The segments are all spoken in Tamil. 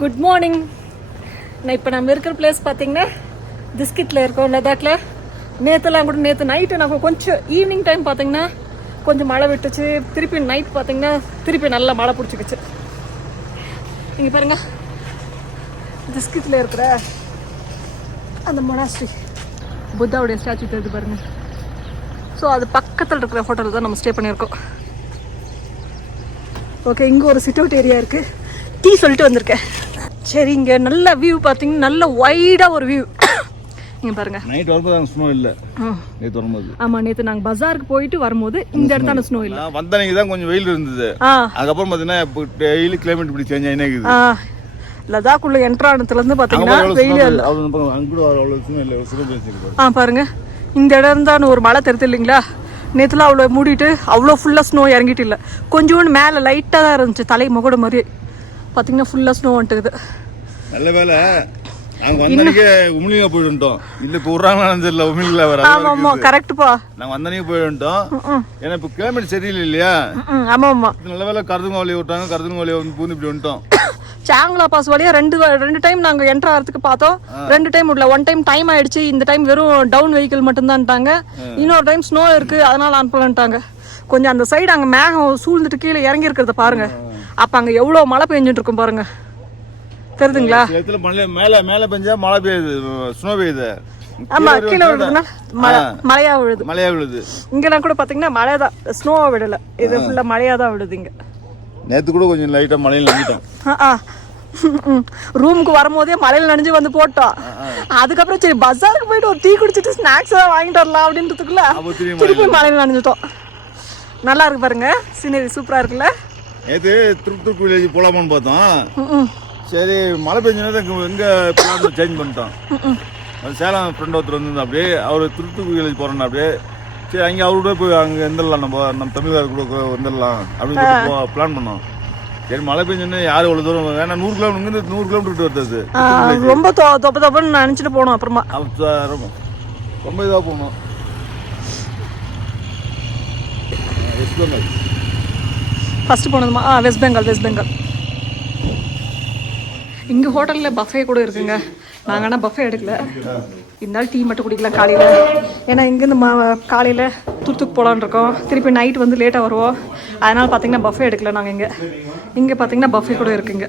Good morning. நான் இப்போ நம்ம இருக்கிற பிளேஸ் பார்த்தீங்கன்னா பிஸ்கெட்டில் இருக்கோம், லடாக்ல. நேற்றுலாம் கூட நேற்று நைட்டு நாங்கள் கொஞ்சம் ஈவினிங் டைம் பார்த்தீங்கன்னா கொஞ்சம் மழை விட்டுச்சு. திருப்பி நைட் பார்த்தீங்கன்னா திருப்பி நல்லா மழை பிடிச்சிக்கிச்சு. இங்கே பாருங்க, பிஸ்கெட்டில் இருக்கிற அந்த மொனாஸ்ட்ரி புத்தாவுடைய ஸ்டாச்சு தெரிஞ்சு பாருங்க. ஸோ அது பக்கத்தில் இருக்கிற ஹோட்டலில் தான் நம்ம ஸ்டே பண்ணியிருக்கோம். ஓகே, இங்கே ஒரு சிட் அவுட் ஏரியா இருக்குது. டீ சொல்லிட்டு வந்திருக்கேன். சரி, இங்கே நல்ல வியூ பார்த்தீங்கன்னா நல்ல வைடாக ஒரு வியூ. இங்கே பாருங்க, நைட் வரும்போது ஸ்னோ இல்லை. நேற்று வரும்போது ஆமாம், நேற்று நாங்கள் பஜாருக்கு போயிட்டு வரும்போது இந்த இடத்தான ஸ்னோ இல்லை. வந்தனைக்கு தான் கொஞ்சம் வெயில் இருந்தது. அதுக்கப்புறம் பார்த்தீங்கன்னா இப்போ டெய்லி கிளைமேட் இப்படி சேஞ்ச் ஆகினே இருக்குது. லடாக் உள்ள என்ட்ரானத்துலேருந்து பார்த்தீங்கன்னா வெயில் பாருங்க. இந்த இடம் தான் ஒரு மழை தெரியுது இல்லைங்களா? நேற்றுலாம் அவ்வளோ மூடிட்டு அவ்வளோ ஃபுல்லாக ஸ்னோ இறங்கிட்டு இல்லை, கொஞ்சோண்டு மேலே லைட்டாக தான் இருந்துச்சு. தலை முகட மாதிரி பார்த்தீங்கன்னா ஃபுல்லாக ஸ்னோ வந்துட்டுது. நல்ல வேலை நாங்கள் வந்தனைக்கே உமிழிங்க போயிட்டோம். இல்லை இப்போ விட்றாங்கன்னு தெரியல, உமிழில வர. ஆமாம் ஆமாம், கரெக்டுப்பா. நாங்கள் வந்தனைக்கு போயிட்டோம். ஏன்னா இப்போ கிளைமேட் சரியில்லை இல்லையா? ஆமாம் ஆமாம். நல்ல வேலை கருதுங்க வழியை விட்டாங்க. கருதுங்க வழியை வந்து பூந்து இப்படி வந்துட்டோம். சாங்லா பாஸ் வழியா ரெண்டு டைம் நாங்க என்ட்ரு ஆகிறதுக்கு பார்த்தோம். 2 டைம் விடல. 1 டைம் டைம் ஆயிடுச்சு. இந்த டைம் வெறும் டவுன் வெஹிக்கிள் மட்டும்தான்ட்டாங்க. இன்னொரு டைம் ஸ்னோ இருக்கு, அதனால அனுப்பலன்ட்டாங்க. கொஞ்சம் அந்த சைடு அங்கே மேகம் சூழ்ந்துட்டு கீழே இறங்கி இருக்கிறத பாருங்க. அப்ப அங்க எவ்வளவு மழை பெஞ்சிட்டு இருக்கும் பாருங்க, தெரியுதுங்களா? மேல மேல பெஞ்சா மழை பெய்யுது, ஸ்னோ பெய்யுது. ஆமா, கீழே விழுதுன்னா மழையா விழுது. இங்கெல்லாம் கூட பாத்தீங்கன்னா மழை தான், ஸ்னோவா விடல. இது ஃபுல்லா மழையா தான் விழுது. இங்க நேற்று கூட கொஞ்சம் லைட்டாக மழையில் நனைஞ்சிட்டோம். ரூமுக்கு வரும்போதே மழையில் நனைஞ்சு வந்து போட்டோம். அதுக்கப்புறம் சரி பஜாருக்கு போயிட்டு ஒரு டீ குடிச்சிட்டு ஸ்நாக்ஸ் ஏதாவது வாங்கிட்டு வரலாம் அப்படின்றதுக்குள்ள திருப்பி மழையில் நனைஞ்சிட்டோம். நல்லா இருக்கு பாருங்க, சீனரி சூப்பரா இருக்குல்ல. நேற்று திருப்பத்தூர் வில்லேஜ் போலாமான்னு பார்த்தோம். சரி, மழை பெஞ்சோன்னா எங்கே பிளான் சேஞ்ச் பண்ணிட்டோம். சேலம் ஃப்ரெண்ட் ஒருத்தர் வந்து அப்படியே அவர் திருப்பத்தூர் வில்லேஜ் போகிறோன்னா அப்படியே சரி அங்கே அவரோட போய் அங்கே வந்துடலாம், நம்ம தமிழ்நாடு கூட வந்துடலாம் அப்படின்னு பிளான் பண்ணோம். சரி, மழை பெஞ்சோன்னே யாரும் இவ்வளோ தூரம் வேணா 100 கிலோமீட்டர் 100 கிலோமீட்டர் வருது. ரொம்ப தொப்ப தொப்பன்னு நினச்சிட்டு போனோம். அப்புறமா ரொம்ப இதாக போகணும். வெஸ்ட் பெங்கால் ஃபர்ஸ்ட் போனதுமா? வெஸ்ட் பெங்கால். இங்கே ஹோட்டலில் பஃபே கூட இருக்குங்க. நாங்கள் ஆனால் பஃபே எடுக்கல. இருந்தாலும் டீ மட்டும் குடிக்கலாம் காலையில். ஏன்னா இங்கேருந்து காலையில் தூத்துக்கு போகலான்னு இருக்கோம். திருப்பி நைட் வந்து லேட்டாக வருவோம். அதனால் பார்த்தீங்கன்னா பஃபே எடுக்கல நாங்கள். இங்கே பார்த்தீங்கன்னா பஃபே கூட இருக்குங்க.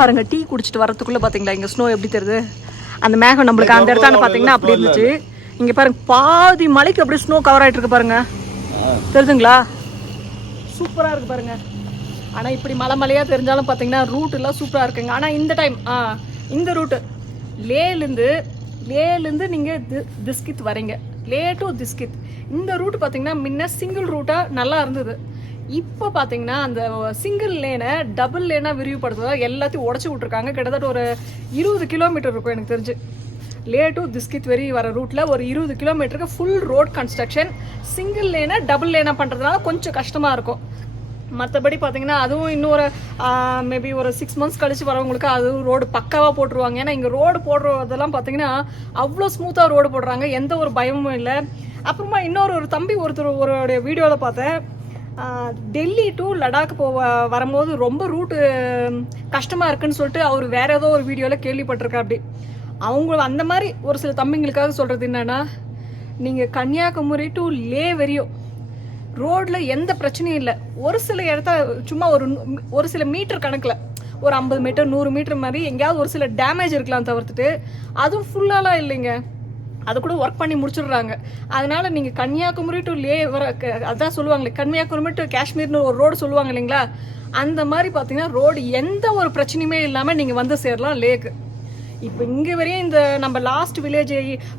பாருங்கள், டீ குடிச்சிட்டு வரத்துக்குள்ளே பார்த்தீங்களா இங்கே ஸ்னோ எப்படி தெரியுது? அந்த மேகம் நம்மளுக்கு அந்த இடத்தான பார்த்தீங்கன்னா அப்படி இருந்துச்சு. இங்கே பாருங்க, பாதி மலைக்கு அப்படியே ஸ்னோ கவர் ஆகிட்டு இருக்கு பாருங்க, தெரியுதுங்களா? சூப்பராக இருக்குது பாருங்க. ஆனால் இப்படி மலையாக தெரிஞ்சாலும் பார்த்தீங்கன்னா ரூட் எல்லாம் சூப்பராக இருக்குங்க. ஆனால் இந்த டைம் இந்த ரூட்டு லேலேருந்து நீங்கள் திஸ்கித் வரீங்க, லே டு திஸ்கித். இந்த ரூட் பார்த்தீங்கன்னா முன்ன சிங்கிள் ரூட்டாக நல்லா இருந்தது. இப்போ பார்த்தீங்கன்னா அந்த சிங்கிள் லேனை டபுள் லேனாக விரிவுபடுத்துவதாக எல்லாத்தையும் உடச்சி விட்ருக்காங்க. கிட்டத்தட்ட ஒரு 20 கிலோமீட்டர் இருக்கும் எனக்கு தெரிஞ்சு. லே டு திஸ்கித் வெரி வர ரூட்டில் ஒரு 20 கிலோமீட்டருக்கு ஃபுல் ரோட் கன்ஸ்ட்ரக்ஷன். சிங்கிள் லேனை டபுள் லேனாக பண்ணுறதுனால கொஞ்சம் கஷ்டமாக இருக்கும். மற்றபடி பார்த்தீங்கன்னா அதுவும் இன்னொரு மேபி ஒரு 6 மந்த்ஸ் கழிச்சு வரவங்களுக்கு அதுவும் ரோடு பக்காவாக போட்டுருவாங்க. ஏன்னா இங்கே ரோடு போடுறதெல்லாம் பார்த்தீங்கன்னா அவ்வளோ ஸ்மூத்தாக ரோடு போடுறாங்க, எந்த ஒரு பயமும் இல்லை. அப்புறமா ஒரு தம்பி ஒருத்தருடைய வீடியோவில் பார்த்தேன், டெல்லி டு லடாக் வரும்போது ரொம்ப ரூட்டு கஷ்டமாக இருக்குன்னு சொல்லிட்டு அவர் வேற ஏதோ ஒரு வீடியோவில் கேள்விப்பட்டிருக்கா. அப்படி அவங்க அந்த மாதிரி ஒரு சில தம்பிங்களுக்காக சொல்கிறது என்னன்னா, நீங்கள் கன்னியாகுமரி டு லே வரையும் ரோடில் எந்த பிரச்சனையும் இல்லை. ஒரு சில இடத்த சும்மா ஒரு சில மீட்டர் கணக்கில் ஒரு 50 மீட்டர் 100 மீட்டர் மாதிரி எங்கேயாவது ஒரு சில டேமேஜ் இருக்கலாம் தவிர்த்துட்டு அதுவும் ஃபுல்லாலாம் இல்லைங்க. அது கூட ஒர்க் பண்ணி முடிச்சிடுறாங்க. அதனால நீங்கள் கன்னியாகுமரி டு லே அதான் சொல்லுவாங்களே, கன்னியாகுமரி டு காஷ்மீர்னு ஒரு ரோடு சொல்லுவாங்க இல்லைங்களா? அந்த மாதிரி பார்த்தீங்கன்னா ரோடு எந்த ஒரு பிரச்சனையுமே இல்லாமல் நீங்கள் வந்து சேரலாம் லேக்கு. இப்போ இங்கே வரையும் இந்த நம்ம லாஸ்ட் வில்லேஜ்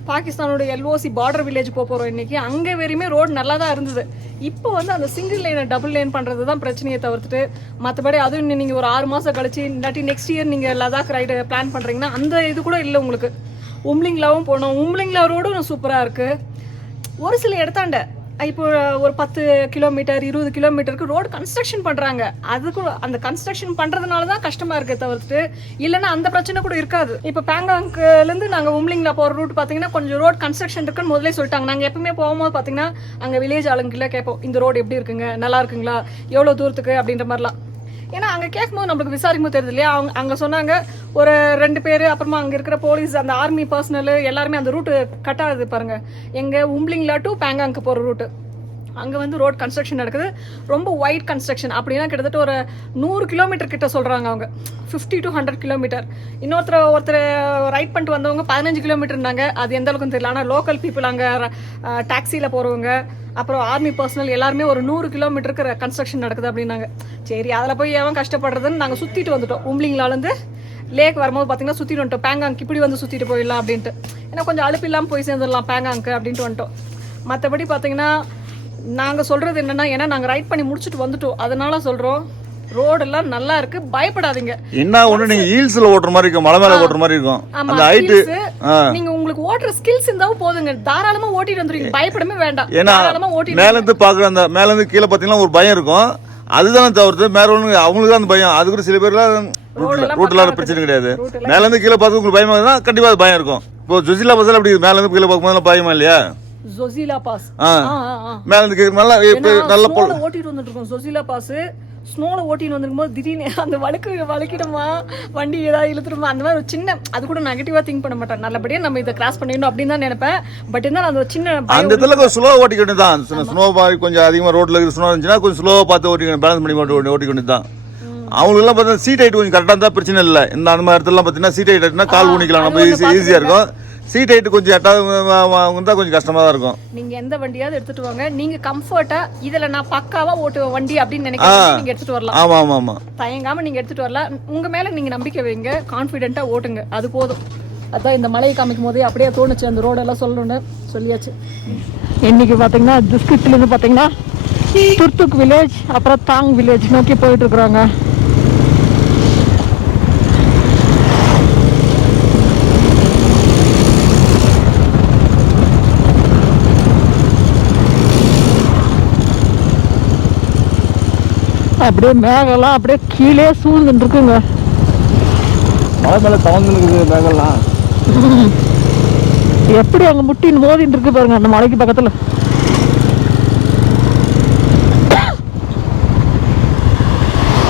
பாகிஸ்தானோட LOC பார்டர் வில்லேஜ் போகிறோம் இன்னைக்கு. அங்கே வரையுமே ரோடு நல்லா தான் இருந்தது. இப்போ வந்து அந்த சிங்கிள் லைனை டபுள் லைன் பண்ணுறது தான் பிரச்சனையை தவிர்த்துட்டு மற்றபடி அதுவும் இன்னும் நீங்கள் ஒரு 6 மாதம் கழிச்சு இல்லாட்டி நெக்ஸ்ட் இயர் நீங்கள் லடாக் ரைடு பிளான் பண்ணுறீங்கன்னா அந்த இது கூட இல்லை உங்களுக்கு. உம்லிங்லாவும் போனோம். உம்லிங்லா ரோடும் சூப்பராக இருக்குது. ஒரு சில இடத்தாண்ட இப்போ ஒரு 10 கிலோமீட்டர் 20 கிலோமீட்டருக்கு ரோடு கன்ஸ்ட்ரக்ஷன் பண்ணுறாங்க. அதுக்கு அந்த கன்ஸ்ட்ரக்ஷன் பண்ணுறதுனால தான் கஷ்டமாக இருக்குது தவிர்த்துட்டு இல்லைன்னா அந்த பிரச்சனை கூட இருக்காது. இப்போ பேங்காங்லேருந்து நாங்கள் உம்லிங்ல போகிற ரூட் பார்த்தீங்கன்னா கொஞ்சம் ரோட் கன்ஸ்ட்ரக்ஷன் இருக்குன்னு முதலே சொல்லிட்டாங்க. நாங்கள் எப்பவுமே போகும்போது பார்த்தீங்கன்னா அங்கே வில்லேஜ் ஆளுங்கெல்லாம் கேட்போம், இந்த ரோடு எப்படி இருக்குங்க, நல்லா இருக்குங்களா, எவ்வளோ தூரத்துக்கு அப்படின்ற மாதிரிலாம். ஏன்னா அங்கே கேட்கும்போது நம்மளுக்கு விசாரிக்கும் போது தெரியுது இல்லையா, அவங்க அங்கே சொன்னாங்க ஒரு 2 பேர், அப்புறமா அங்கே இருக்கிற போலீஸ், அந்த ஆர்மி பர்சனல் எல்லாருமே அந்த ரூட்டு கட் ஆகுது பாருங்க, எங்கள் உம்லிங்லா டு பேங்காங்க்கு போகிற ரூட்டு. அங்கே வந்து ரோட் கன்ஸ்ட்ரக்ஷன் நடக்குது, ரொம்ப ஒயிட் கன்ஸ்ட்ரக்ஷன். அப்படின்னா கிட்டத்தட்ட ஒரு 100 கிலோமீட்டர் கிட்ட சொல்கிறாங்க அவங்க, 50 to 100 கிலோமீட்டர். ஒருத்தர் ரைட் பண்ணிட்டு வந்தவங்க 15 கிலோமீட்டர்னாங்க. அது எந்த அளவுக்கு தெரியல. ஆனால் லோக்கல் பீப்புள் அங்கே டாக்ஸியில் போகிறவங்க, அப்புறம் ஆர்மி பர்சனல் எல்லாருமே ஒரு 100 கிலோமீட்டருக்கு கன்ஸ்ட்ரக்ஷன் நடக்குது அப்படின்னாங்க. சரி, அதில் போய் எவன் கஷ்டப்படுறதுன்னு நாங்கள் சுற்றிட்டு வந்துட்டோம். உம்லிங்லாலேருந்து லேக் வரும்போது பார்த்தீங்கன்னா சுற்றிட்டு வந்துட்டோம். பேங்காங்க் இப்படி வந்து சுற்றிட்டு போயிடலாம் அப்படின்ட்டு, ஏன்னா கொஞ்சம் அழுப்பு இல்லாமல் போய் சேர்ந்துடலாம் பேங்காங்க்கு அப்படின்ட்டு வந்துட்டோம். மற்றபடி பார்த்தீங்கன்னா நாங்கள் சொல்கிறது என்னென்னா, ஏன்னா நாங்கள் ரைட் பண்ணி முடிச்சுட்டு வந்துட்டோம், அதனால சொல்கிறோம் ரோடெல்லாம் நல்லா இருக்கு, பயப்படாதீங்க. என்ன ஒண்ணு நீங்க ஹீல்ஸ்ல ஓட்டுற மாதிரி இருக்கும், மலை மேல ஓட்டுற மாதிரி இருக்கும். அந்த ஹைட் நீங்க உங்களுக்கு ஓட்டுற ஸ்கில்ஸ் இருந்தாவும் போதுங்க, தாராளமா ஓட்டிட்டு வந்துருவீங்க, பயப்படவே வேண்டாம். ஏன்னா மேல இருந்து பாக்குற அந்த மேல இருந்து கீழே பாத்தீங்கன்னா ஒரு பயம் இருக்கும், அதுதான் தவிர்த்து மேல ஒண்ணு அவங்களுக்கு தான் அந்த பயம். அது கூட சில பேர்லாம் ரூட்ல பிரச்சனை கிடையாது, மேல இருந்து கீழே பார்த்து உங்களுக்கு பயமா இருந்தா கண்டிப்பா அது பயம் இருக்கும். இப்போ ஜொசிலா பஸ்ல அப்படி மேல இருந்து கீழே பார்க்கும்போது பயமா இல்லையா? ஜொசிலா பாஸ் மேல இருந்து நல்லா ஓட்டிட்டு வந்துட்டு இருக்கோம். ஜொசிலா பாஸ் ஸ்னோல ஓட்டின்னு வந்துருக்கும் போது திடீர்னு அந்த வலிக்கிடுமா, வண்டி ஏதாவது இழுத்துருமா, அந்த மாதிரி ஒரு சின்ன, அது கூட நெகட்டிவா திங்க் பண்ண மாட்டேன், நல்லபடியா நம்ம இதை கிராஸ் பண்ணிடணும் அப்படின்னு தான் நினைப்பேன். பட் இருந்தாலும் அந்த சின்ன அந்த இடத்துல கொஞ்சம் ஸ்லோவா ஓட்டிக்கிட்டு தான், ஸ்னோ மாதிரி கொஞ்சம் அதிகமா ரோட்ல ஸ்னோ இருந்துச்சுன்னா கொஞ்சம் ஸ்லோவா பார்த்து ஓட்டிக்கணும், பேலன்ஸ் பண்ணி ஓட்டிக்கிட்டு தான். அவங்களுக்கு எல்லாம் பார்த்தா சீட் ஹைட் கொஞ்சம் கரெக்டாக இருந்தால் பிரச்சனை இல்லை. இந்த அந்த மாதிரி இடத்துல பார்த்தீங்கன்னா சீட் ஹைட்னா கால் ஊனிக்கலாம், நம்ம ஈஸியாக இருக்கும். சீட் ஹைட் கொஞ்சம் எட்டாவது கொஞ்சம் கஷ்டமாக தான் இருக்கும். நீங்கள் எந்த வண்டியாவது எடுத்துட்டு வாங்க, நீங்கள் கம்ஃபர்ட்டாக இதில் நான் பக்காவாக ஓட்டுவேன் வண்டி அப்படின்னு நினைக்கிறீங்க, நீங்கள் எடுத்துகிட்டு வரலாம். ஆமாம் ஆமாம் ஆமாம், தயங்காமல் நீங்கள் எடுத்துகிட்டு வரலாம். உங்கள் மேலே நீங்கள் நம்பிக்கை வைங்க, கான்ஃபிடென்ட்டாக ஓட்டுங்க, அது போதும். அதான் இந்த மலையை காமிக்கும் போதே அப்படியே தோணுச்சு, அந்த ரோடெல்லாம் சொல்லணும்னு சொல்லியாச்சு. இன்னைக்கு பார்த்தீங்கன்னா டிஸ்ட்ரிக்ட்லேருந்து பார்த்தீங்கன்னா துர்த்துக் வில்லேஜ் அப்புறம் தாங் வில்லேஜ் நோக்கி போயிட்டு இருக்கிறாங்க. அப்படியே மேகெல்லாம் அப்படியே கீழே சூழ்ந்துட்டு இருக்குங்க, மலை மேல தவந்துருக்கு மேகெல்லாம். எப்படி அங்க முட்டின்னு மோதிட்டு இருக்கு பாருங்க அந்த மலைக்கு பக்கத்துல.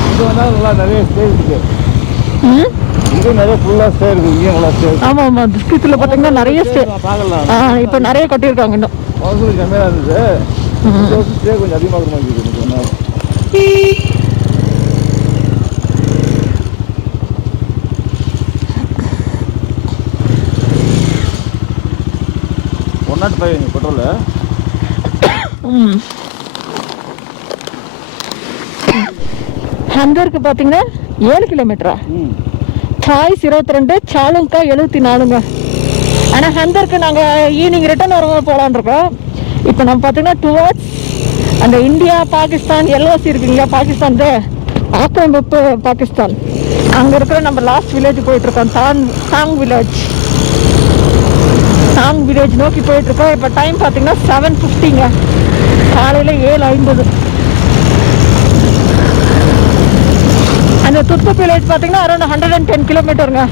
இங்க வந்தா நல்லா நிறைய ஸ்டே இருக்கு, இங்க நிறைய ஃபுல்லா ஸ்டே இருக்கு, இங்க நல்லா ஸ்டே. ஆமா ஆமா, டிஸ்ட்ரிக்ட்ல பாத்தீங்கன்னா நிறைய ஸ்டே பார்க்கலாம், இப்ப நிறைய கட்டியிருக்காங்க. இன்னும் கொஞ்சம் கம்மியா இருந்தது, ஸ்டே கொஞ்சம் அதிகமாக இருக்கு. பெட்ரோல் ஹந்தருக்கு பார்த்தீங்கன்னா 7 கிலோமீட்டரா, சாய்ஸ் 22, சாலுங்கா 74ங்க. ஆனால் ஹந்தருக்கு நாங்கள் ஈவினிங் ரிட்டர்ன் வரும்போது போகலான் இருக்கோம். இப்போ நம்ம பார்த்தீங்கன்னா டுவர்ட்ஸ் அந்த இந்தியா பாகிஸ்தான் எல்ஓசி இருக்குங்களா, பாகிஸ்தான் ஆக்கிரமிப்பு பாகிஸ்தான், அங்கே இருக்கிற நம்ம லாஸ்ட் வில்லேஜ் போயிட்டுருக்கோம், தாங் வில்லேஜ் நோக்கி போயிட்டுருக்கோம். இப்போ டைம் பார்த்தீங்கன்னா 7:50ங்க, காலையில் 7:50. அந்த துர்த்துக் வில்லேஜ் பார்த்தீங்கன்னா அரௌண்ட் 110 கிலோமீட்டருங்க.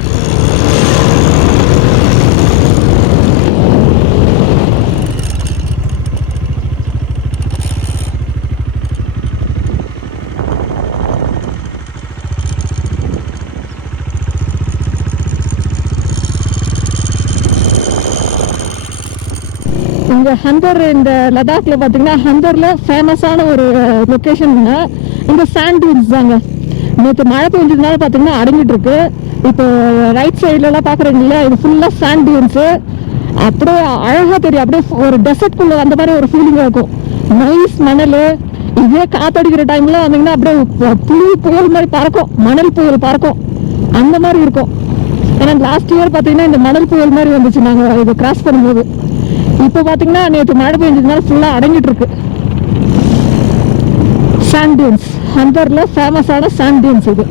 இங்கே ஹந்தர், இந்த லடாக்ல பார்த்தீங்கன்னா ஹந்தரில் ஃபேமஸான ஒரு லொக்கேஷனுங்க இந்த சாண்ட் டூன்ஸ் தாங்க. நேற்று மழை பெஞ்சதுனால பார்த்தீங்கன்னா அடங்கிட்டு இருக்கு. இப்போ ரைட் சைட்லலாம் பார்க்குறீங்களா, இது ஃபுல்லாக சாண்ட் டூன்ஸு, அப்படியே அழகாக தெரியும், அப்படியே ஒரு டெசர்ட்குள்ளே அந்த மாதிரி ஒரு ஃபீலிங்காக இருக்கும். நைஸ் மணல், இதே காத்தடிக்கிற டைமில் வந்தீங்கன்னா அப்படியே புயல் மாதிரி பறக்கும், மணல் புயல் பறக்கும், அந்த மாதிரி இருக்கும். ஏன்னா லாஸ்ட் இயர் பார்த்தீங்கன்னா இந்த மணல் புயல் மாதிரி வந்துச்சு நாங்கள் இதை கிராஸ் பண்ணும்போது. இப்போ பார்த்தீங்கன்னா நேற்று மழை பெஞ்சதுனால ஃபுல்லாக அடங்கிட்டு இருக்கு. சாண்ட் டியூன்ஸ், ஹந்தரில் ஃபேமஸான சாண்ட் டியூன்ஸ் இது.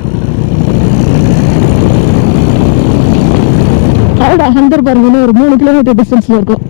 அவ்வளோ ஹந்தர் பாருங்க, ஒரு 3 கிலோமீட்டர் டிஸ்டன்ஸில் இருக்கும்.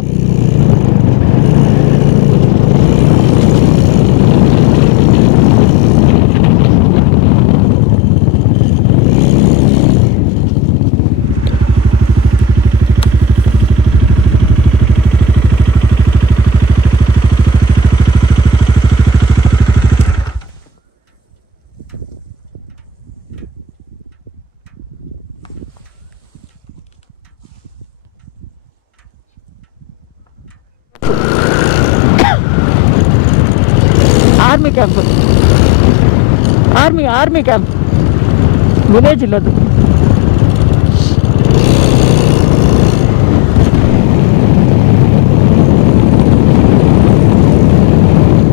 Army camp, army camp, village இல்லை அது.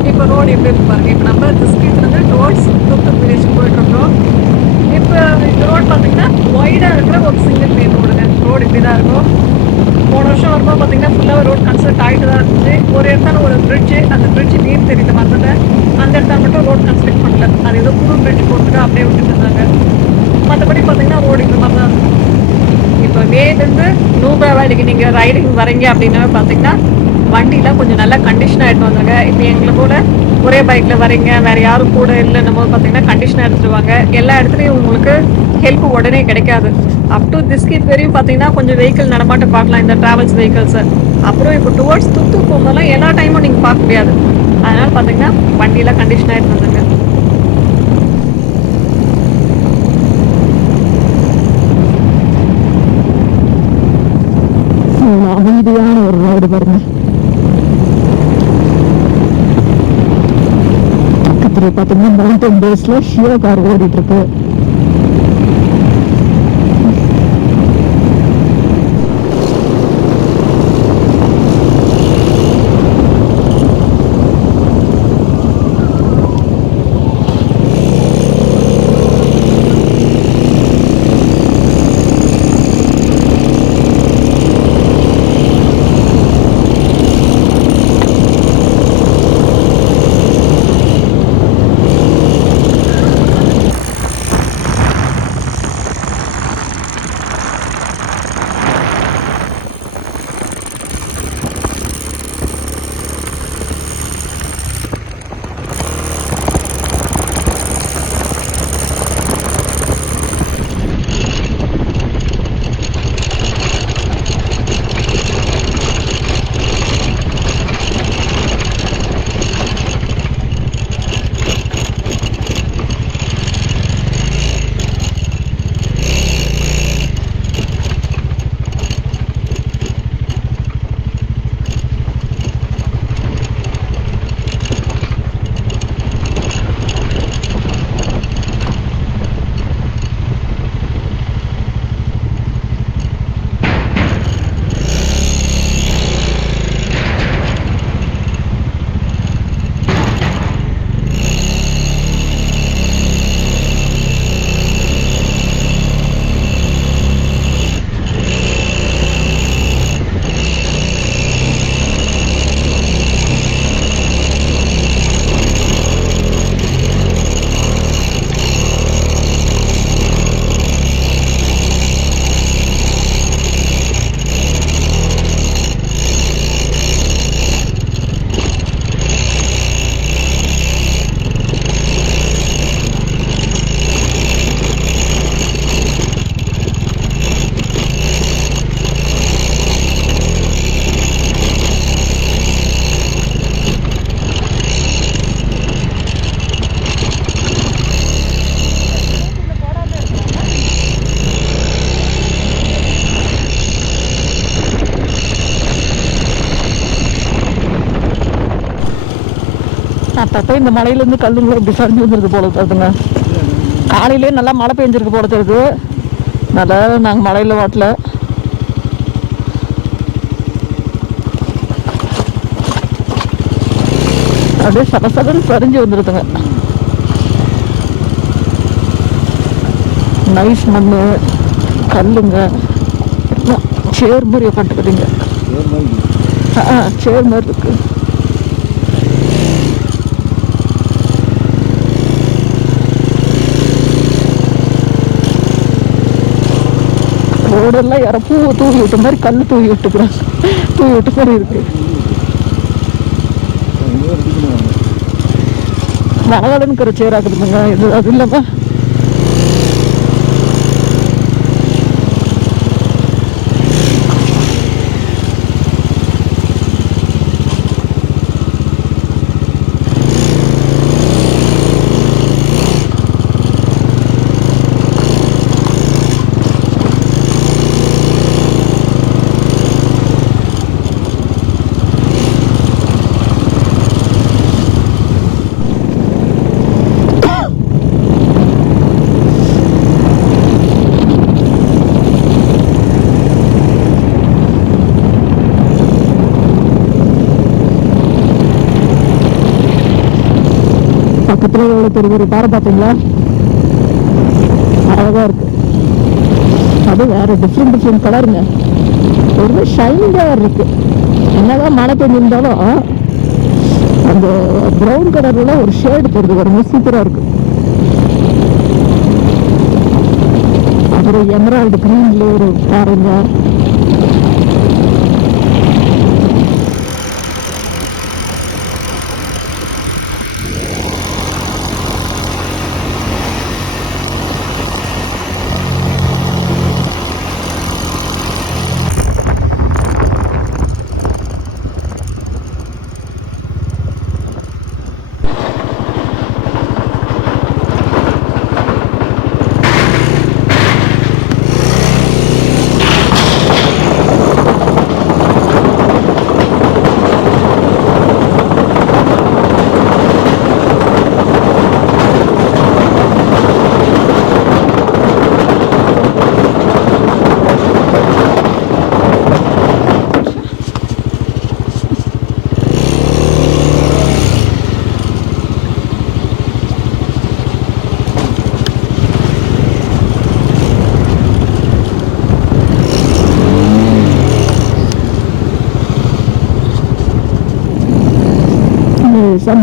இப்போ ரோடு எப்படி இருக்கு பாருங்க. இப்போ நம்ம டிஸ்ட்ரிக்ட்லேருந்து டுவர்ட்ஸ் தூத்துக்குடி வில்லேஜ் போயிட்டுருக்கோம். இப்போ இந்த ரோடு பார்த்தீங்கன்னா ஒய்டாக இருக்கிற ஒரு சிங்கிள் லேன் ரோடுங்க. ரோடு இப்படி தான் இருக்கும். போன வருஷம் வரும்போது பார்த்தீங்கன்னா ஃபுல்லாக ரோடு கன்ஸ்ட்ரக்ட் ஆகிட்டு தான் இருந்துச்சு. ஒரு இடத்துல ஒரு பிரிட்ஜு, அந்த பிரிட்ஜு நேம் தெரியல மறந்துட்டேன். அந்த இடத்துல மட்டும் ரோடு கன்ஸ்ட்ரக்ட் பண்ணல. அது ஏதோ புது பிரிட்ஜ் போட்டுட்டு அப்படியே விட்டுட்டு இருந்தாங்க. மற்றபடி பார்த்தீங்கன்னா ரோடு இந்த மாதிரி தான் இருக்கும். இப்போ மேலேருந்து நூபா வேலைக்கு நீங்கள் ரைடிங் வரீங்க அப்படின்னா பார்த்தீங்கன்னா வண்டிலாம் கொஞ்சம் நல்லா கண்டிஷனாக எடுத்து வந்தாங்க. இப்போ எங்களை போல ஒரே பைக்கில் வரீங்க, வேறு யாரும் கூட இல்லைன்னும் போது பார்த்தீங்கன்னா கண்டிஷனாக எடுத்துருவாங்க. எல்லா இடத்துலையும் உங்களுக்கு ஹெல்ப் உடனே கிடைக்காது. அப் டு திஸ்கித் வரையும் பார்த்தீங்கன்னா கொஞ்சம் வெஹிக்கிள் நடமாட்டம் பார்க்கலாம், இந்த ட்ராவல்ஸ் வெஹிக்கிள்ஸை. அப்புறம் இப்போ டுவர்ட்ஸ் தூத்துக்கு போகும்போதெல்லாம் எல்லா டைமும் நீங்கள் பார்க்க முடியாது. அதனால் பார்த்தீங்கன்னா வண்டியெல்லாம் கண்டிஷனாக எடுத்து வந்தாங்க. அமைதியான ஒரு ரோடு பாருங்க. பக்கத்துல பாத்தீங்கன்னா மவுண்டன் பேஸ்ல ஷியோ கார் ஓடிட்டு இருக்கு. அப்பப்போ இந்த மலையிலேருந்து கல்லுங்களை இப்படி சரிஞ்சு வந்துருக்கு போல தருதுங்க. காலையிலே நல்லா மழை பெஞ்சிருக்கு போல தருது. நல்லா நாங்கள் மலையில் வாட்டில் அப்படியே சடசடன்னு சரிஞ்சு வந்துடுதுங்க. நைஸ் மண், கல்லுங்க, சேர் மாதிரி உட்காந்துக்குதுங்க. சேர் மாதிரி இருக்கு. ரோடெல்லாம் யாரோ பூவை தூவி விட்ட மாதிரி கல் தூவி விட்டுக்கிறாங்க. தூவி விட்ட மாதிரி இருக்கு. வளவளனுக்கிற சேராக்குதுங்க இது. அது இல்லாம பக்கத்துல எவ்வளவு பெரிய பெரிய பாறை பார்த்தீங்களா, அழகா இருக்கு. அது வேற டிஃப்ரெண்ட் கலருங்க, ஒரு ஷைனிங்கா இருக்கு. என்னதான் மழை பெஞ்சிருந்தாலும் அந்த ப்ரௌன் கலர்ல ஒரு ஷேடு தெரியுது, ரொம்ப சூப்பரா இருக்கு. அப்புறம் எமரால்டு கிரீன்ல ஒரு பாருங்க.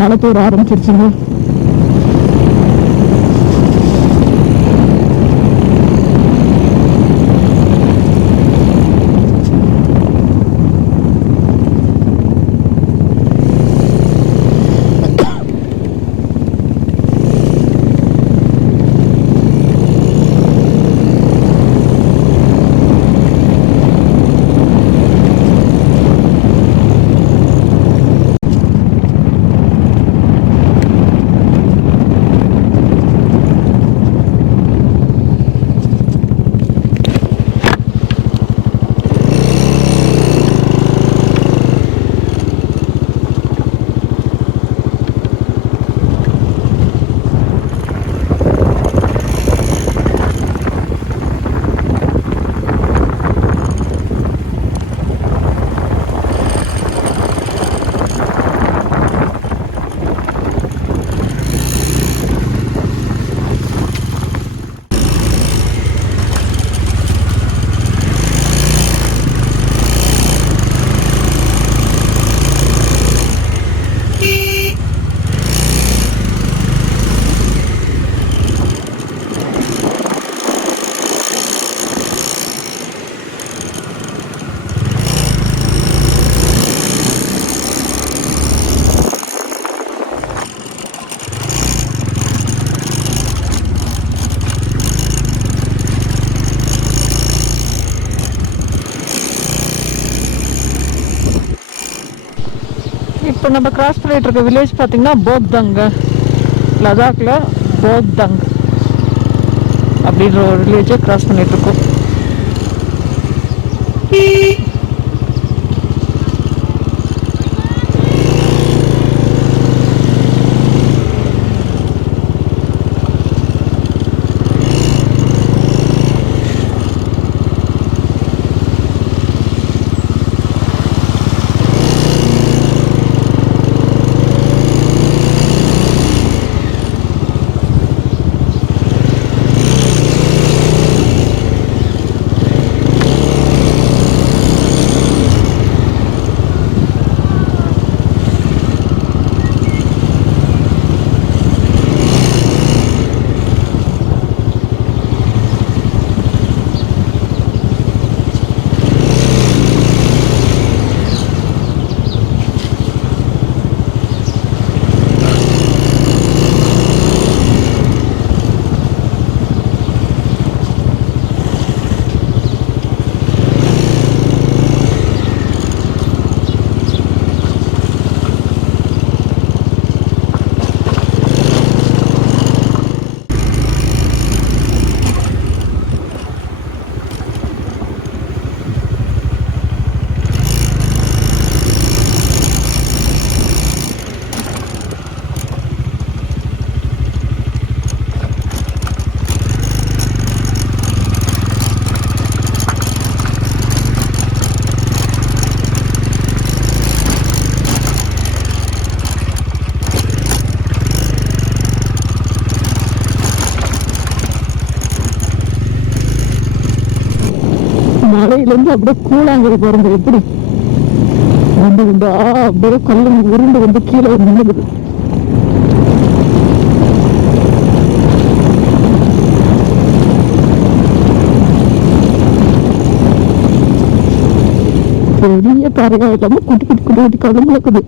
மழை பெய்ய ஆரம்பிச்சிருச்சுங்க. இப்போ நம்ம கிராஸ் பண்ணிட்டு இருக்க வில்லேஜ் பார்த்தீங்கன்னா போக்தங்க, லடாக்ல போக்தங் அப்படின்ற ஒரு வில்லேஜை கிராஸ் பண்ணிட்டு இருக்கோம். மலையிலேருந்து அப்படியே கூழாங்கறி பாருங்க எப்படி வந்து வந்து அப்படியே கல்லு உருண்டு வந்து கீழே நின்றுது. பெரிய பாறையா இல்லாம குட்டி குட்டி குட்டி குட்டி கதம்பு இருக்குது.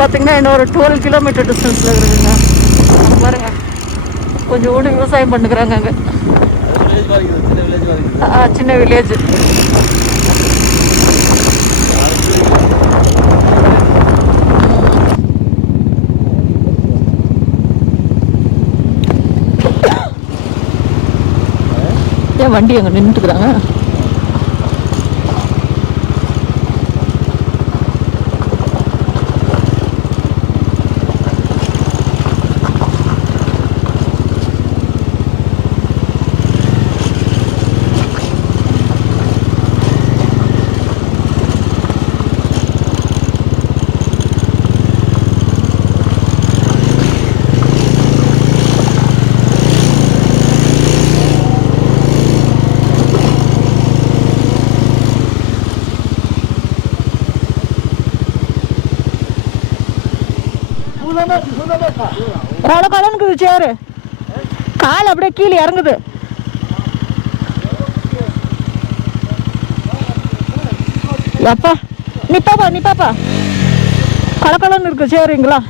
பார்த்தீங்கன்னா இன்னொரு 12 கிலோமீட்டர் டிஸ்டன்ஸில் இருக்குதுங்க. பாருங்க கொஞ்சம் கூட விவசாயம் பண்ணுறாங்க அங்கே. சின்ன வில்லேஜ். ஏன் வண்டி அங்கே நின்றுட்டுக்குறாங்க? கொல கொலனுக்குது சேரு, கால் அப்படியே கீழே இறங்குது. எப்பா நிப்பாப்பா நிப்பாப்பா, கொல கொலன்னு இருக்கு சேருங்களா?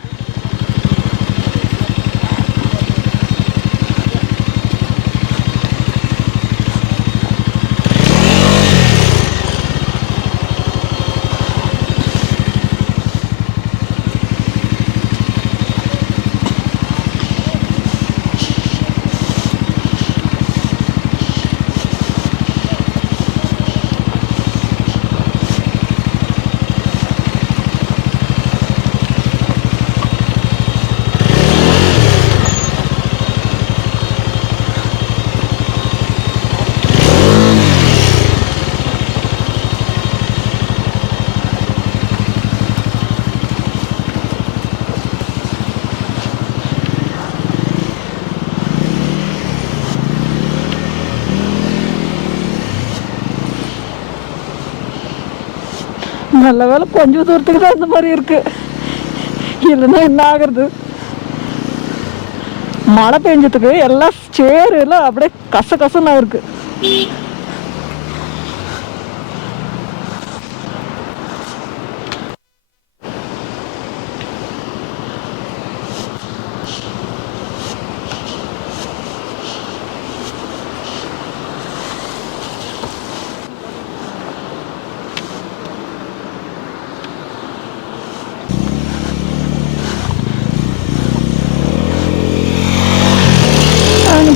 நல்ல வேலை கொஞ்சம் தூரத்துக்கு தான் இந்த மாதிரி இருக்கு, இல்லைன்னா என்ன ஆகுறது? மழை பெஞ்சதுக்கு எல்லாம் சேரு எல்லாம் அப்படியே கச கசன்னா இருக்கு.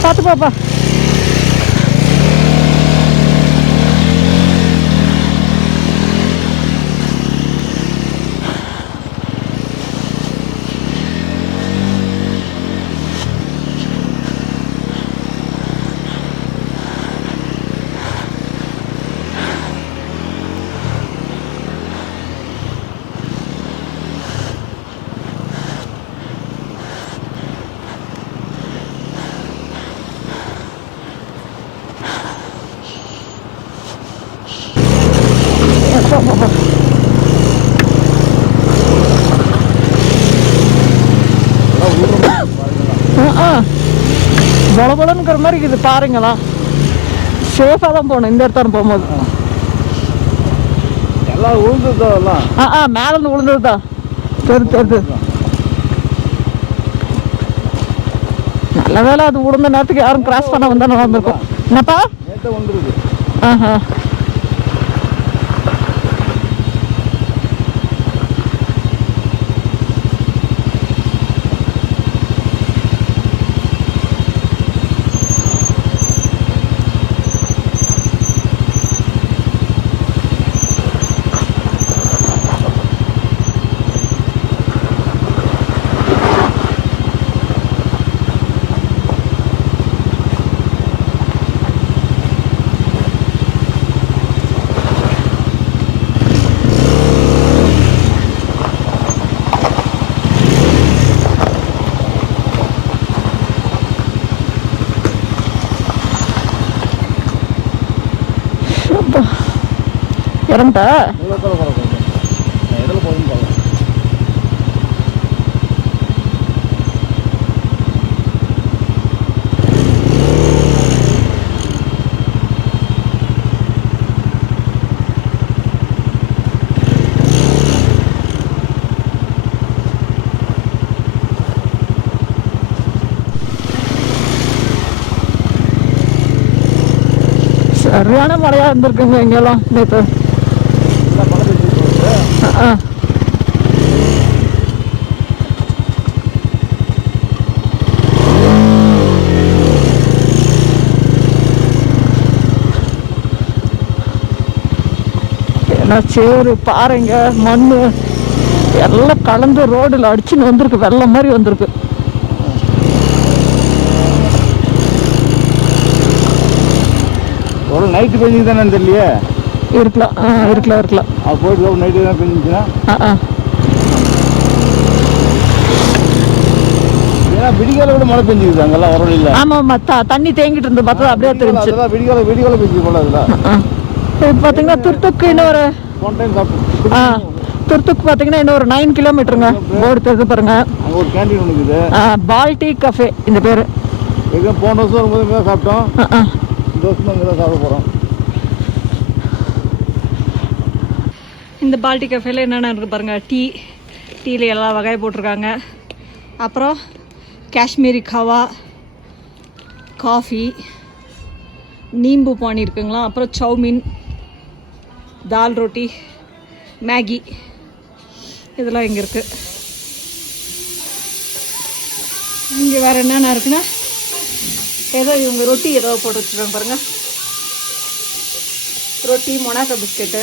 பார்த்து பாப்பா. பொலபொலனுங்கிற மாதிரி இருக்குது பாருங்களா. சேஃபாக தான் போகணும் இந்த இடத்துல போகும்போது. அதெல்லாம் உழுந்துதா எல்லாம். மேல இருந்து விழுந்ததுதான். தெரியுது. நல்ல வேலை, அது விழுந்த நேரத்துக்கு யாரும் கிராஸ் பண்ண வந்தா நல்லா இருந்திருக்கும். என்னப்பா? நேற்று வந்துருக்கு. ஆஹா. இறங்கிட்டா எதில் போகுதுன்னு பார்க்கலாம். சரியான மழையா இருந்திருக்குங்க இங்கெல்லாம் நேற்று. ஏன்னா சேறு, பாறைங்க, மண் எல்லாம் கலந்து ரோடில் அடிச்சுன்னு வந்திருக்கு. வெள்ளம் மாதிரி வந்திருக்கு. ஒரு நைட்டு பெஞ்சுக்கு தானே தெரியலையே. இருக்கலாம். இருக்கலாம். அது போயிட்டு நைட்டு தான் பெஞ்சுச்சுன்னா. ஏன்னா விடிகால கூட மழை பெஞ்சுக்குது அங்கெல்லாம் வரல இல்லை. ஆமாம், தண்ணி தேங்கிட்டு இருந்து பார்த்தா அப்படியே தெரிஞ்சு. அதெல்லாம் விடிகால பெஞ்சு போல அதில். இப்போ பார்த்தீங்கன்னா துர்த்துக்கு இன்னொரு போன டைம் சாப்பிட்டு துர்த்துக்கு பார்த்தீங்கன்னா இன்னொரு 9 கிலோமீட்டருங்க. போர்டு தெரிஞ்சு பாருங்க. அங்கே ஒரு கேண்டீன் ஒன்று இருக்குது, பால்டி கஃபே இந்த பேர். எங்கே போன வருஷம் வரும்போது இங்கே தான் சாப்பிட்டோம். இந்த வருஷம் இங்கே தான் சாப்பிட போகிறோம். இந்த பால்டி கஃபேல என்னென்ன இருக்குது பாருங்கள். டீயில் எல்லா வகையை போட்டிருக்காங்க. அப்புறம் காஷ்மீரி கவா, காஃபி, நீம்பு பானி இருக்குங்களா. அப்புறம் சௌமின், தால் ரொட்டி, மேகி, இதெல்லாம் இங்கே இருக்குது. இங்கே வேறு என்னென்ன இருக்குன்னா ஏதோ இவங்க ரொட்டி ஏதோ போட்டு வச்சுருக்காங்க பாருங்கள். ரொட்டி, மொனாக்கா பிஸ்கெட்டு.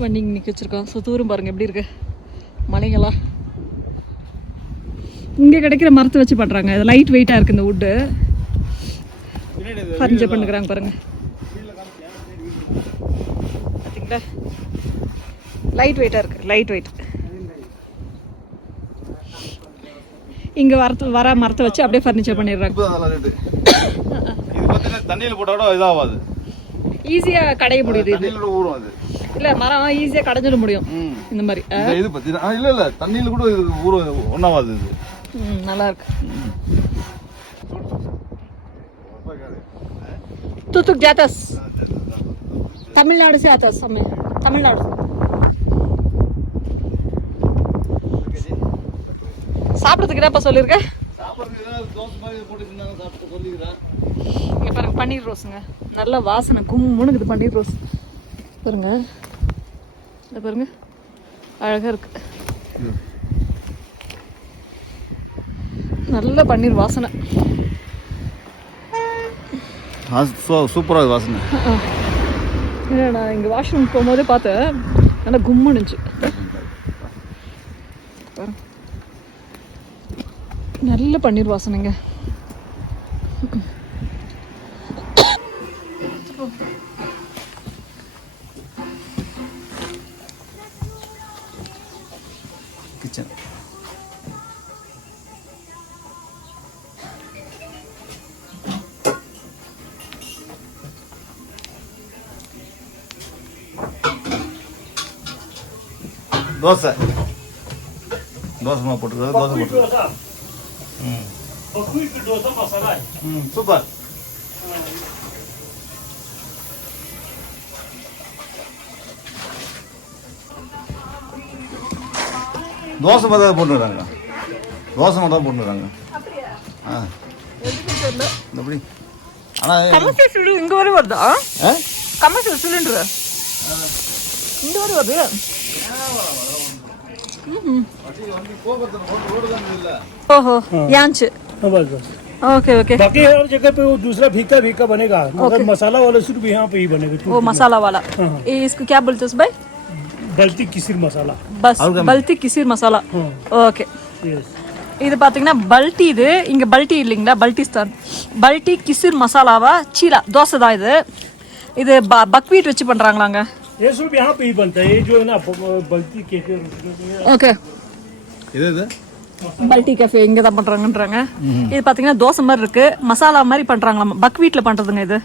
வண்டி இங்கே நிற்க வச்சுருக்கோம். தூரம் பாருங்கள் எப்படி இருக்குது மலைங்களாம். இங்கே கிடைக்கிற மரத்தை வச்சு பண்ணுறாங்க. இது லைட் வெயிட்டாக இருக்குது. இந்த வுட்டு ஃபர்னிச்சர் பண்ணுறாங்க பாருங்கள். பார்த்தீங்களா, லைட் வெயிட்டாக இருக்குது. Light weight. இங்கே வர மரத்தை வச்சு அப்படியே ஃபர்னிச்சர் பண்ணிடுறாங்க. தண்ணியில் போட்டால் இதாகாது, ஈஸியாக கடைய முடியுது. இது ஊறும். அது இல்லை, மரம் ஈஸியாக கடைஞ்சிட முடியும் இந்த மாதிரி. இது பார்த்தீங்கன்னா இல்லை தண்ணியில் கூட இது ஊறும், ஒன்றாகாது. இது நல்லா இருக்கு. तुतुक जातस तमिलनाडु से आता समय तमिलनाडु சாப்பிட்றதுக்கு என்னப்பா சொல்லியிருக்க? இங்கே பாருங்க, பன்னீர் ரோஸுங்க. நல்ல வாசனை கும்முன்னு இது பன்னீர் ரோஸ் பாருங்க. இதை பாருங்க, அழகாக இருக்கு. நல்ல பன்னீர் வாசனை, சூப்பராக வாசனை. இல்லை, நான் இங்கே வாஷ்ரூம் போகும்போதே பார்த்தேன், நல்லா கும்முனுச்சு. நல்ல பன்னீர் வாசனைங்க. கிச்சன் தோசை மாவு போட்டுருக்காது. தோசை போட்டுருக்காது. சூப்பர். தோசை மாதிரி தான் போட்டுறாங்க, தோசை மட்டும் தான் போட்டுறாங்க. ஆ எப்படி ஆனால் கமர்ஷியல் சிலிண்டர் இங்கே வரை வருதா? கமர்ஷியல் சிலிண்டர் இங்கே வரை வருது. ओहो यांच बस बस ओके ओके बाकी हर जगह पे वो दूसरा फीका फीका बनेगा, मगर मसाला वाला सिर्फ यहाँ पे ही बनेगा। वो मसाला वाला ये इसको क्या बोलते हैं भाई? बल्ती किसिर मसाला। बस बल्ती किसिर मसाला ओके। यस இது பாத்தீங்கன்னா பல்டி, இது இங்க பல்டி இல்லைங்களா, பல்டிஸ்தான். பல்டி கிசிர் மசாலாவா சீலா தோசை தான் இது. இது பக்வீட் வச்சு பண்றாங்களாங்க. ये सिर्फ यहाँ पे ही बनता है, ये जो है ना बल्ती केके। ஓகே இது இது பல்டி கேஃபே இங்கே தான் பண்ணுறாங்கன்றாங்க. இது பார்த்தீங்கன்னா தோசை மாதிரி இருக்கு, மசாலா மாதிரி பண்ணுறாங்களாம். பக்வீட்டில் பண்ணுறதுங்க இது,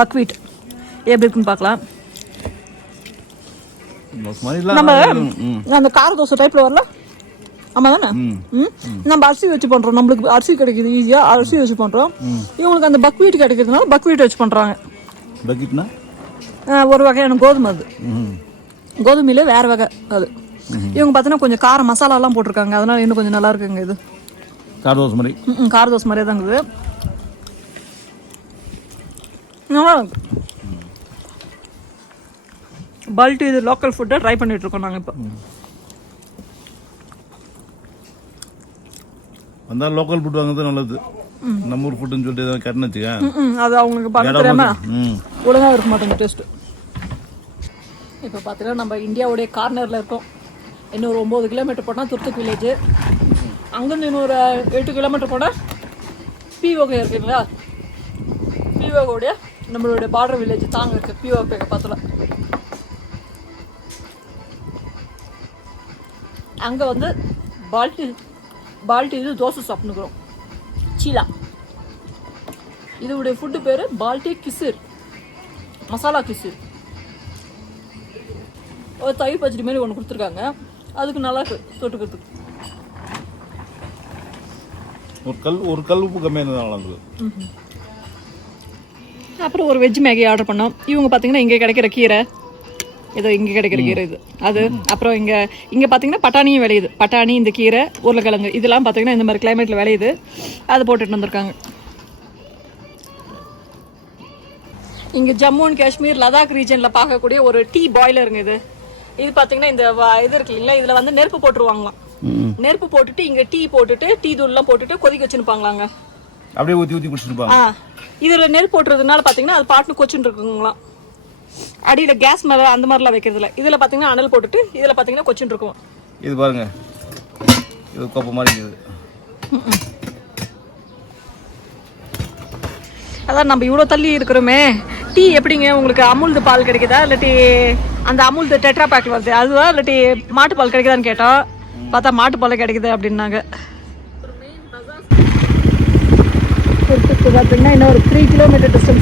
பக்வீட். எப்படி இருக்குன்னு பார்க்கலாம். நம்ம அந்த கார தோசை டைப்பில் வரல, ஆமாம் தானே? நம்ம அரிசி வச்சு பண்ணுறோம், நம்மளுக்கு அரிசி கிடைக்குது ஈஸியாக, அரிசி வச்சு பண்ணுறோம். இவங்களுக்கு அந்த பக்வீட் கிடைக்கிறதுனால பக்வீட் வச்சு பண்ணுறாங்க. பக்கெட்னா ஒரு வகையான கோதுமை, அது கோதுமையிலே வேறு வகை அது. இவங்க பார்த்தீங்கன்னா கொஞ்சம் கார மசாலாலாம் போட்டிருக்காங்க, அதனால இன்னும் கொஞ்சம் நல்லா இருக்குங்க. இது கார தோசை மாதிரி, கார தோசை மாதிரியே தாங்க இது. நல்லா இருக்கு. பல்ட்டி இது லோக்கல் ஃபுட்டை ட்ரை பண்ணிட்டு இருக்கோம் நாங்கள் இப்போ. வந்தால் லோக்கல் ஃபுட் வாங்குறது நல்லது. நம்ம ஊர் ஃபுட்டுன்னு சொல்லிட்டு ஏதாவது கட்டணம் வச்சுக்க, அது அவங்களுக்கு பண்ண தெரியாம ஒழுங்காக இருக்க மாட்டேங்க டேஸ்ட்டு. இப்போ பார்த்தீங்கன்னா நம்ம இந்தியாவுடைய கார்னரில் இருக்கோம். இன்னொரு 9 கிலோமீட்டர் போனால் துர்த்துக் வில்லேஜ், அங்கேருந்து இன்னொரு 8 கிலோமீட்டர் போனால் பிஓகே இருக்குங்களா, பிஓகோடைய நம்மளுடைய பார்டர் வில்லேஜ் தாங்க இருக்குது பிஓகே பக்கத்தில். அங்கே வந்து பால்ட்டி இது தோசை சாப்பிட்டுக்கிறோம், சீலா. இதோடைய ஃபுட்டு பேர் பால்ட்டி கிசிர் மசாலா கிசிர். ஒரு தயிர் பச்சடி மாதிரி ஒன்று கொடுத்துருக்காங்க, அதுக்கு நல்லா இருக்கு தொட்டுக்கிறதுக்கு. ஒரு கல் உப்பு கம்மியாக இருந்தாலும். அப்புறம் ஒரு வெஜ் மேகி ஆர்டர் பண்ணோம். இவங்க பார்த்தீங்கன்னா இங்கே கிடைக்கிற கீரை, ஏதோ இங்கே கிடைக்கிற கீரை இது அது. அப்புறம் இங்கே பார்த்தீங்கன்னா பட்டாணியும் விளையுது, பட்டாணி, இந்த கீரை, உருளைக்கிழங்கு, இதெல்லாம் பார்த்தீங்கன்னா இந்த மாதிரி கிளைமேட்டில் விளையுது, அது போட்டுட்டு வந்திருக்காங்க. இங்கே ஜம்மு அண்ட் காஷ்மீர் லடாக் ரீஜனில் பார்க்கக்கூடிய ஒரு டீ பாய்லருங்க இது. இது பார்த்தீங்கன்னா இந்த இது இருக்கு இல்லைங்களா, இதில் வந்து நெருப்பு போட்டுருவாங்களாம். நெருப்பு போட்டுட்டு இங்கே டீ போட்டுட்டு டீ தூள்லாம் போட்டுட்டு கொதிக்க வச்சுருப்பாங்களாங்க. அப்படியே ஊற்றி ஊற்றி குடிச்சிருப்பாங்க. இதில் நெருப்பு போட்டுறதுனால பார்த்தீங்கன்னா அது பாட்டுன்னு கொச்சுன்னு இருக்குங்களாம். அடியில் கேஸ் மேலே அந்த மாதிரிலாம் வைக்கிறதுல, இதில் பார்த்தீங்கன்னா அனல் போட்டுட்டு இதில் பார்த்தீங்கன்னா கொச்சுன்னு இருக்கும். இது பாருங்க, இது கோப்பை மாதிரி இருக்குது. அதான் நம்ம இவ்வளோ தள்ளி இருக்கிறோமே, டீ எப்படிங்க உங்களுக்கு அமுல்து பால் கிடைக்குதா இல்லாட்டி அந்த அமுல்து டெட்ரா பேக்கில் வருது அதுவா இல்லாட்டி மாட்டு பால் கிடைக்குதான்னு கேட்டோம். பார்த்தா மாட்டு பால் கிடைக்குது அப்படின்னாங்க. பார்த்தீங்கன்னா இன்னும் ஒரு 3 கிலோமீட்டர் டிஸ்டன்ஸ்